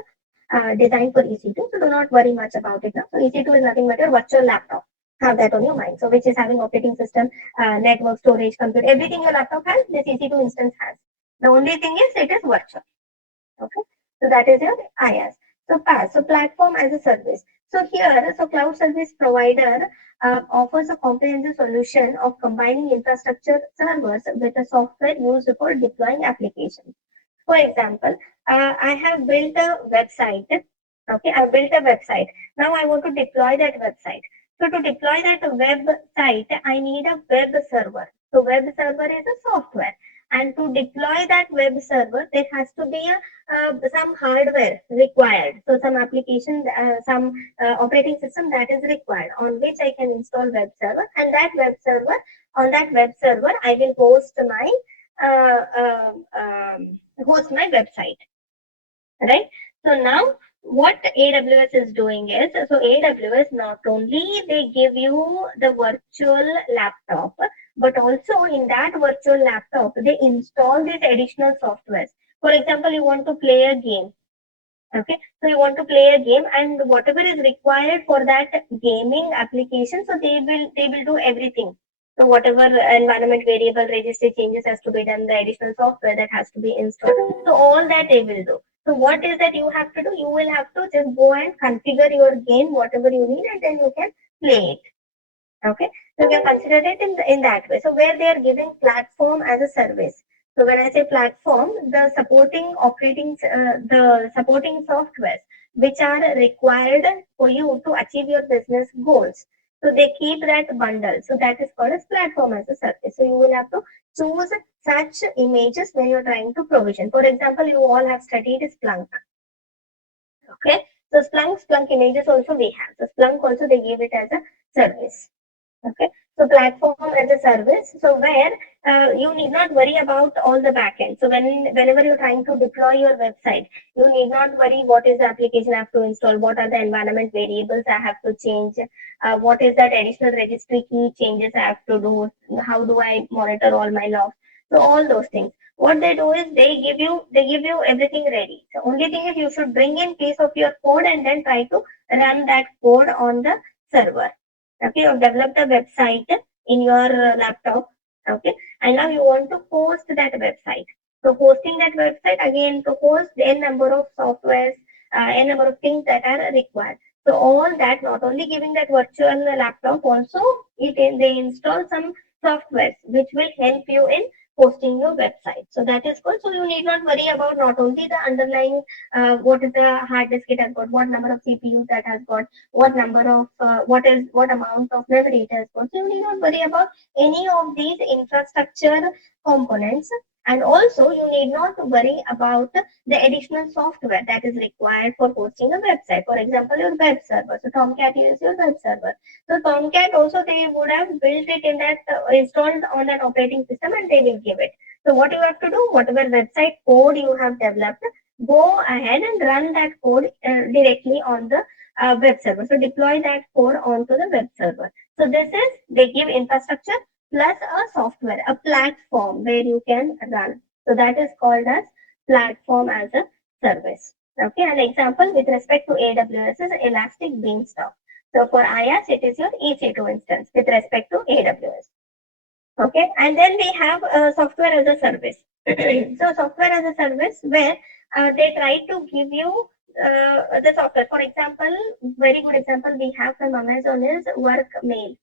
designed for EC2. So do not worry much about it now. So EC2 is nothing but your virtual laptop. Have that on your mind. So which is having operating system, network, storage, compute, everything your laptop has, this EC2 instance has. The only thing is it is virtual. Okay, so that is your IaaS. So PaaS, so platform as a service. So here, so cloud service provider offers a comprehensive solution of combining infrastructure servers with a software used for deploying applications. For example, I have built a website. Okay, I built a website. Now I want to deploy that website. So to deploy that website, I need a web server. So web server is a software. And to deploy that web server, there has to be some hardware required. So some application, some operating system that is required, on which I can install web server. And that web server, on that web server, I will host my website. Right? So now what AWS is doing is, so AWS not only they give you the virtual laptop, but also in that virtual laptop, they install these additional softwares. For example, you want to play a game. Okay, so you want to play a game, and whatever is required for that gaming application, so they will do everything. So whatever environment variable registry changes has to be done, the additional software that has to be installed. So all that they will do. So what is that you have to do? You will have to just go and configure your game, whatever you need, and then you can play it. Okay, so you can consider it in that way. So where they are giving platform as a service. So when I say platform, the supporting softwares which are required for you to achieve your business goals. So they keep that bundle. So that is called as platform as a service. So you will have to choose such images when you're trying to provision. For example, you all have studied Splunk. Okay, so Splunk images also we have. So Splunk also they give it as a service. Okay, so platform as a service. So where you need not worry about all the backend. So whenever you're trying to deploy your website, you need not worry what is the application I have to install, what are the environment variables I have to change, what is that additional registry key changes I have to do, how do I monitor all my logs. So all those things. What they do is they give you everything ready. The only thing is you should bring in piece of your code and then try to run that code on the server. Okay, you've developed a website in your laptop. Okay, and now you want to host that website. So hosting that website, again, to host n number of softwares, n number of things that are required. So all that, not only giving that virtual laptop, also they install some softwares which will help you in hosting your website. So that is good. So you need not worry about not only the underlying what is the hard disk it has got, what number of CPUs that has got, what number of what amount of memory it has got. So you need not worry about any of these infrastructure components. And also you need not worry about the additional software that is required for hosting a website. For example, your web server. So Tomcat is your web server. So Tomcat also they would have built it in that installed on that operating system and they will give it. So what you have to do, whatever website code you have developed, go ahead and run that code directly on the web server. So deploy that code onto the web server. So this is they give infrastructure plus a software, a platform where you can run. So that is called as platform as a service. Okay, an example with respect to AWS is Elastic Beanstalk. So for IaaS, it is your EC2 instance with respect to AWS. Okay, and then we have software as a service. So software as a service where they try to give you the software. For example, very good example we have from Amazon is work mail.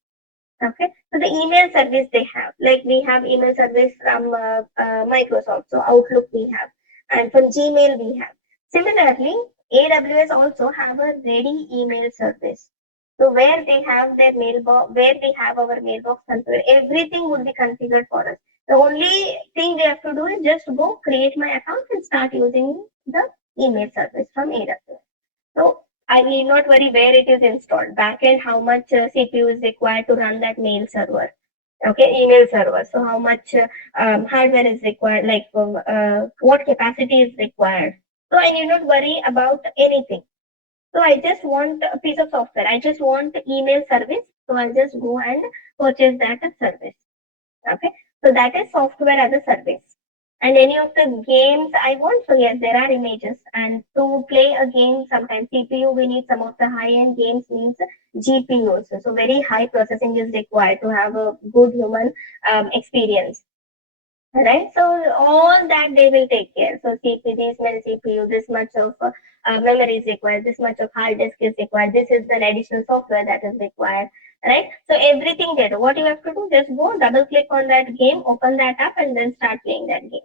Okay, so the email service they have, like we have email service from Microsoft, so Outlook we have, and from Gmail we have. Similarly, AWS also have a ready email service. So where they have their mailbox, where we have our mailbox configured, everything would be configured for us. The only thing we have to do is just go create my account and start using the email service from AWS. So I need not worry where it is installed. Backend, how much CPU is required to run that mail server. Okay, email server. So how much hardware is required, like what capacity is required. So I need not worry about anything. So I just want a piece of software. I just want email service. So I'll just go and purchase that service. Okay, so that is software as a service. And any of the games I want, so yes, there are images. And to play a game, sometimes CPU, we need some of the high-end games needs GPU also. So very high processing is required to have a good human experience. Right, so all that they will take care. So CPU, this many CPU, this much of memory is required, this much of hard disk is required, this is the additional software that is required. Right, so everything there. What you have to do, just go double click on that game, open that up, and then start playing that game.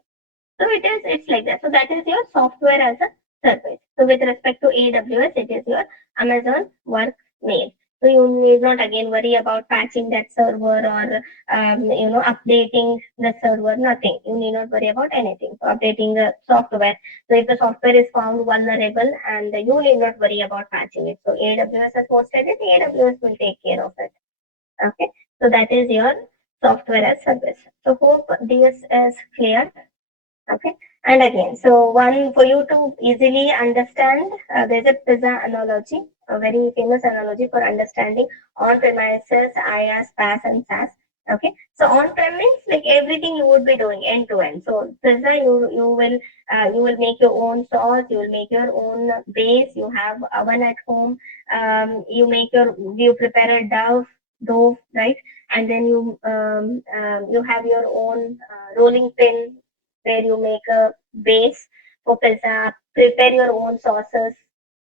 So it's like that. So that is your software as a service. So with respect to AWS, it is your Amazon Work Mail. So you need not again worry about patching that server or updating the server. Nothing. You need not worry about anything. So updating the software. So if the software is found vulnerable, and you need not worry about patching it. So AWS has hosted it. AWS will take care of it. Okay. So that is your software as service. So hope this is clear. Okay, and again, so one for you to easily understand, there's a pizza analogy, a very famous analogy for understanding on-premises, IaaS, PaaS, and SaaS. Okay, so on-prem means like everything you would be doing end to end. So pizza, you will make your own sauce, you will make your own base, you have oven at home, you prepare a dough, right? And then you have your own rolling pin where you make a base for pizza, prepare your own sauces,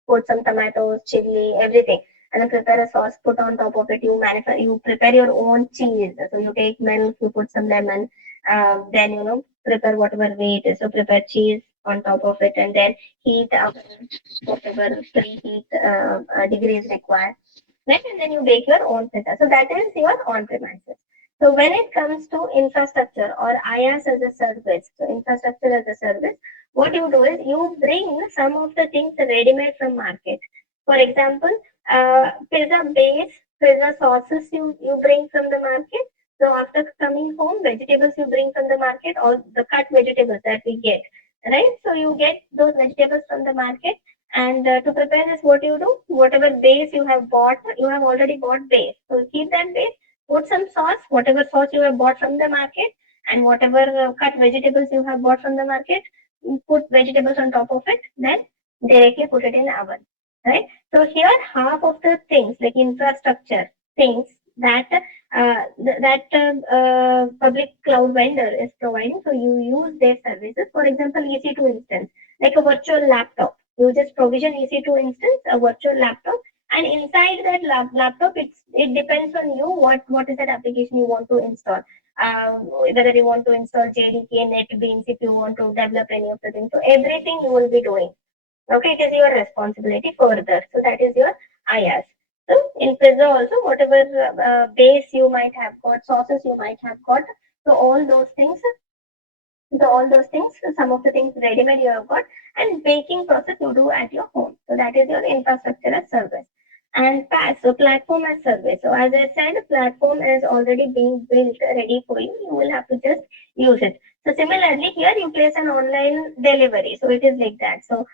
put some tomatoes, chili, everything, and then prepare a sauce, put on top of it. You prepare your own cheese. So you take milk, you put some lemon, then prepare whatever way it is. So prepare cheese on top of it, and then heat up whatever preheat degrees required. Right, and then you bake your own pizza. So that is your on-premises. So when it comes to infrastructure or IaaS as a service, so infrastructure as a service, what you do is you bring some of the things ready-made from market. For example, pizza base, pizza sauces you bring from the market. So after coming home, vegetables you bring from the market, or the cut vegetables that we get, right? So you get those vegetables from the market. And to prepare this, what you do, whatever base you have bought, you have already bought base. So keep that base, put some sauce, whatever sauce you have bought from the market, and whatever cut vegetables you have bought from the market, put vegetables on top of it, then directly put it in oven, right? So here half of the things like infrastructure things that public cloud vendor is providing, so you use their services. For example, EC2 instance, like a virtual laptop. You just provision EC2 instance, a virtual laptop, and inside that laptop, it depends on you what is that application you want to install. Whether you want to install JDK, NetBeans, if you want to develop any of the things. So everything you will be doing. Okay, it is your responsibility further. So that is your IaaS. So in Pizza also, whatever base you might have got, sources you might have got, so all those things, some of the things ready-made you have got, and baking process you do at your home. So that is your infrastructure as service. And PaaS, so platform as service. So as I said, platform is already being built ready for you. You will have to just use it. So similarly, here you place an online delivery. So it is like that. So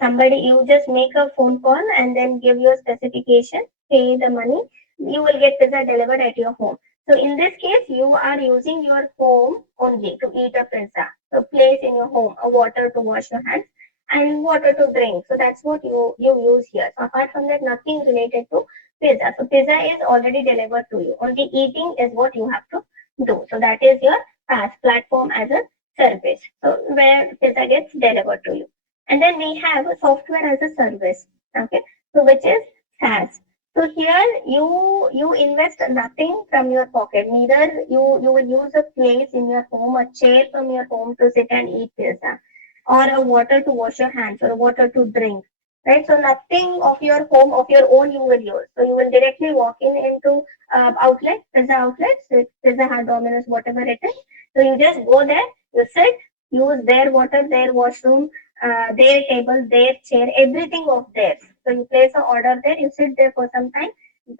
somebody, you just make a phone call and then give your specification, pay the money, you will get pizza delivered at your home. So in this case, you are using your home only to eat a pizza. So place in your home a water to wash your hands and water to drink. So that's what you use here. So apart from that, nothing related to pizza. So pizza is already delivered to you. Only eating is what you have to do. So that is your PaaS, platform as a service. So where pizza gets delivered to you. And then we have software as a service. Okay. So which is SaaS. So here you invest nothing from your pocket. Neither you will use a place in your home, a chair from your home to sit and eat pizza, or a water to wash your hands, or water to drink. Right? So nothing of your home of your own you will use. So you will directly walk into outlet, pizza outlets, Pizza Hut, Domino's, whatever it is. So you just go there, you sit, use their water, their washroom, their table, their chair, everything of theirs. So you place an order there, you sit there for some time,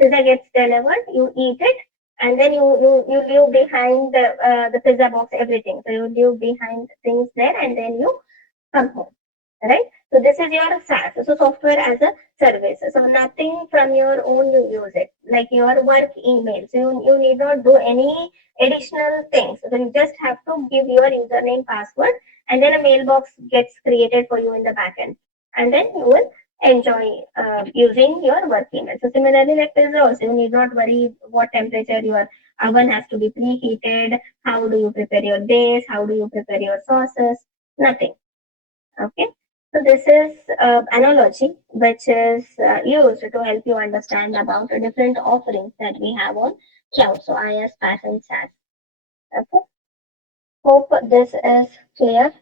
pizza gets delivered, you eat it, and then you leave behind the pizza box, everything. So you leave behind things there, and then you come home, right? So this is your SaaS, so software as a service. So nothing from your own you use it, like your work email. So you need not do any additional things. So you just have to give your username, password, and then a mailbox gets created for you in the backend, and then you will enjoy using your work email. So similarly, like pizza also, you need not worry what temperature your oven has to be preheated, how do you prepare your base, how do you prepare your sauces, nothing. Okay, so this is analogy which is used to help you understand about the different offerings that we have on cloud. So IaaS, PaaS, and SaaS. Okay, hope this is clear.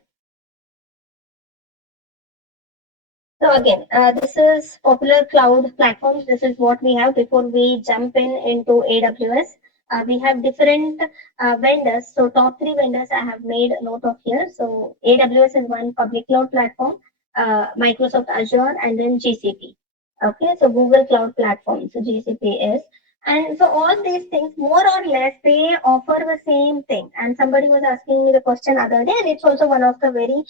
So again, this is popular cloud platforms. This is what we have before we jump into AWS. We have different vendors. So top three vendors I have made note of here. So AWS is one public cloud platform, Microsoft Azure, and then GCP. Okay, so Google Cloud Platform. So GCP is. And so all these things, more or less, they offer the same thing. And somebody was asking me the question other day, and it's also one of the very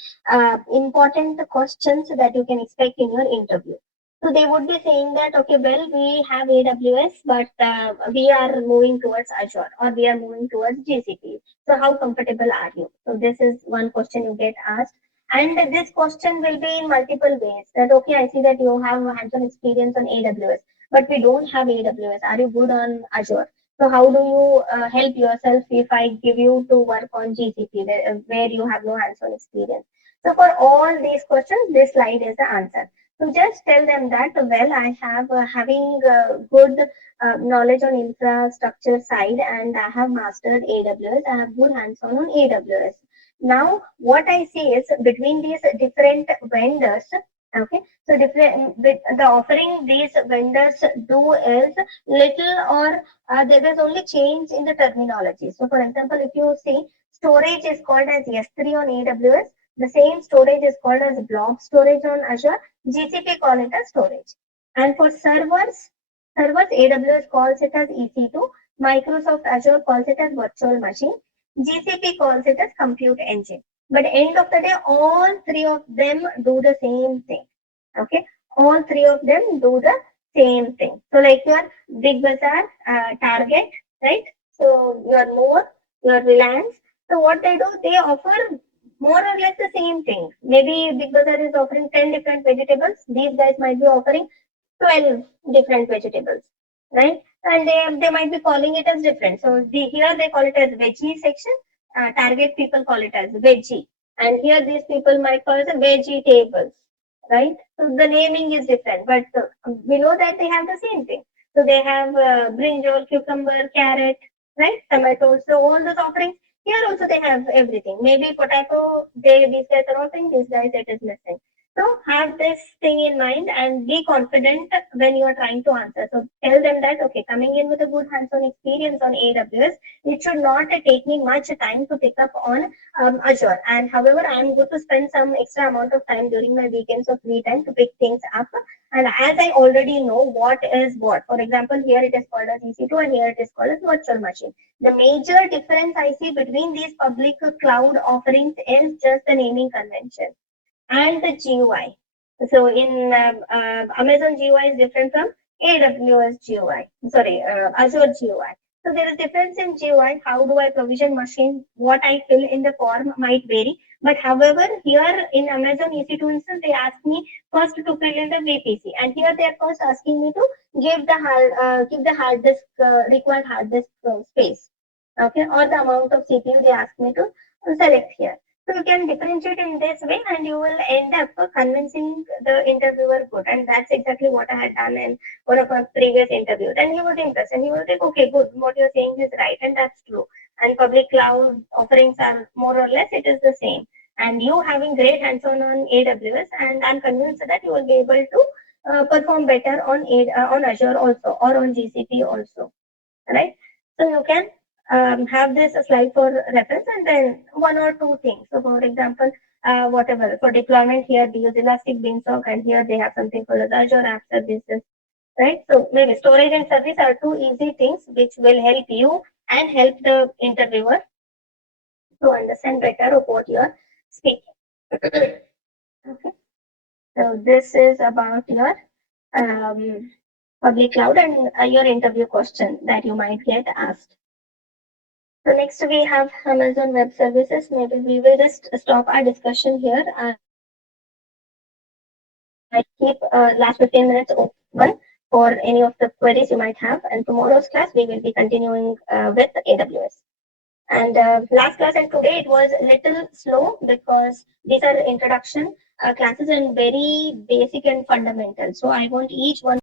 important questions that you can expect in your interview. So they would be saying that, okay, well, we have AWS, but we are moving towards Azure, or we are moving towards GCP. So how comfortable are you? So this is one question you get asked. And this question will be in multiple ways. That, okay, I see that you have hands-on experience on AWS, but we don't have AWS. Are you good on Azure? So how do you help yourself if I give you to work on GCP, where you have no hands-on experience? So for all these questions, this slide is the answer. So just tell them that, well, I have having good knowledge on infrastructure side, and I have mastered AWS. I have good hands-on on AWS. Now, what I see is between these different vendors, okay, so different the offering these vendors do is little, or there is only change in the terminology. So for example, if you see, storage is called as S3 on AWS, the same storage is called as blob storage on Azure, GCP call it as storage. And for servers, AWS calls it as EC2, Microsoft Azure calls it as virtual machine, GCP calls it as compute engine. But end of the day, all three of them do the same thing. Okay, all three of them do the same thing. So like your Big Bazaar, Target, right? So your More, your Reliance. So So what they do, they offer more or less the same thing. Maybe Big Bazaar is offering 10 different vegetables. These guys might be offering 12 different vegetables, right? And they might be calling it as different. So here they call it as veggie section. Target people call it as veggie. And here these people might call it as vegetables, right? So the naming is different, but below that they have the same thing. So they have brinjal, cucumber, carrot, right? Tomato. So all those offerings. Here also they have everything. Maybe potato, these guys are offering, these guys it is missing. So have this thing in mind and be confident when you are trying to answer. So tell them that, okay, coming in with a good hands-on experience on AWS, it should not take me much time to pick up on Azure. And however, I'm going to spend some extra amount of time during my weekends or free time to pick things up. And as I already know what is what, for example, here it is called as EC2 and here it is called as virtual machine. The major difference I see between these public cloud offerings is just the naming convention and the GUI. So in Amazon GUI is different from AWS GUI. Sorry, Azure GUI. So there is difference in GUI. How do I provision machine? What I fill in the form might vary. But however, here in Amazon EC2 instance, they ask me first to fill in the VPC, and here they are first asking me to give the hard disk required hard disk space. Okay, or the amount of CPU they ask me to select here. So you can differentiate in this way and you will end up convincing the interviewer good. And that's exactly what I had done in one of our previous interviews. And he was impressed and he was like, okay, good, what you're saying is right. And that's true. And public cloud offerings are more or less, it is the same. And you having great hands-on on AWS, and I'm convinced that you will be able to perform better on Azure also or on GCP also, right? So you can have this slide for reference and then one or two things. So for example, whatever for deployment here they use Elastic Beanstalk and here they have something called as Azure App Services, right? So maybe storage and service are two easy things which will help you and help the interviewer to understand better of what you are speaking. Okay. So this is about your public cloud and your interview question that you might get asked. So next we have Amazon Web Services. Maybe we will just stop our discussion here. I keep last 15 minutes open for any of the queries you might have. And tomorrow's class, we will be continuing with AWS. And last class and today it was a little slow because these are introduction classes and very basic and fundamental. So I want each one